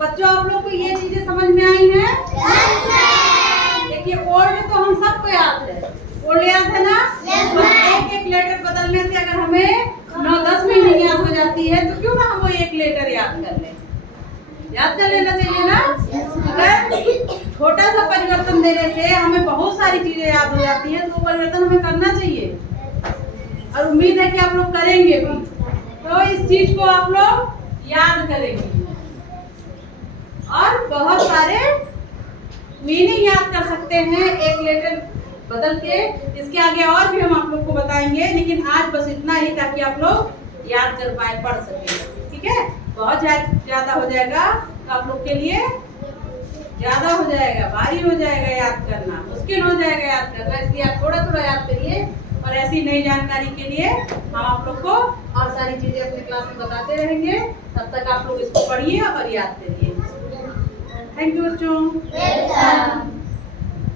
बच्चों आप लोग को ये चीजें समझ में आई हैं? देखिए ओल्ड तो हम सबको याद है, ओल्ड याद है ना? एक एक लेटर बदलने से अगर हमें 9-10 महीने याद हो जाती है तो क्यों ना हम वो एक लेटर याद कर लें, याद कर लेना चाहिए ना। अगर छोटा सा परिवर्तन देने से हमें बहुत सारी चीजें याद हो जाती है तो वो परिवर्तन हमें करना चाहिए और उम्मीद है कि आप लोग करेंगे भी। तो इस चीज को आप लोग याद करेंगे और बहुत सारे मीनिंग याद कर सकते हैं एक लेटर बदल के। इसके आगे और भी हम आप लोग को बताएंगे, लेकिन आज बस इतना ही ताकि आप लोग याद कर पाए, पढ़ सकें। ठीक है, बहुत ज्यादा हो जाएगा तो आप लोग के लिए ज्यादा हो जाएगा, भारी हो जाएगा याद करना, मुश्किल हो जाएगा याद करना। इसलिए आप थोड़ा थोड़ा याद करिए और ऐसी नई जानकारी के लिए हम आप लोग को और सारी चीजें अपने क्लास में बताते रहेंगे। तब तक आप लोग इसको पढ़िए और याद करिए। थैंक यू बच्चों।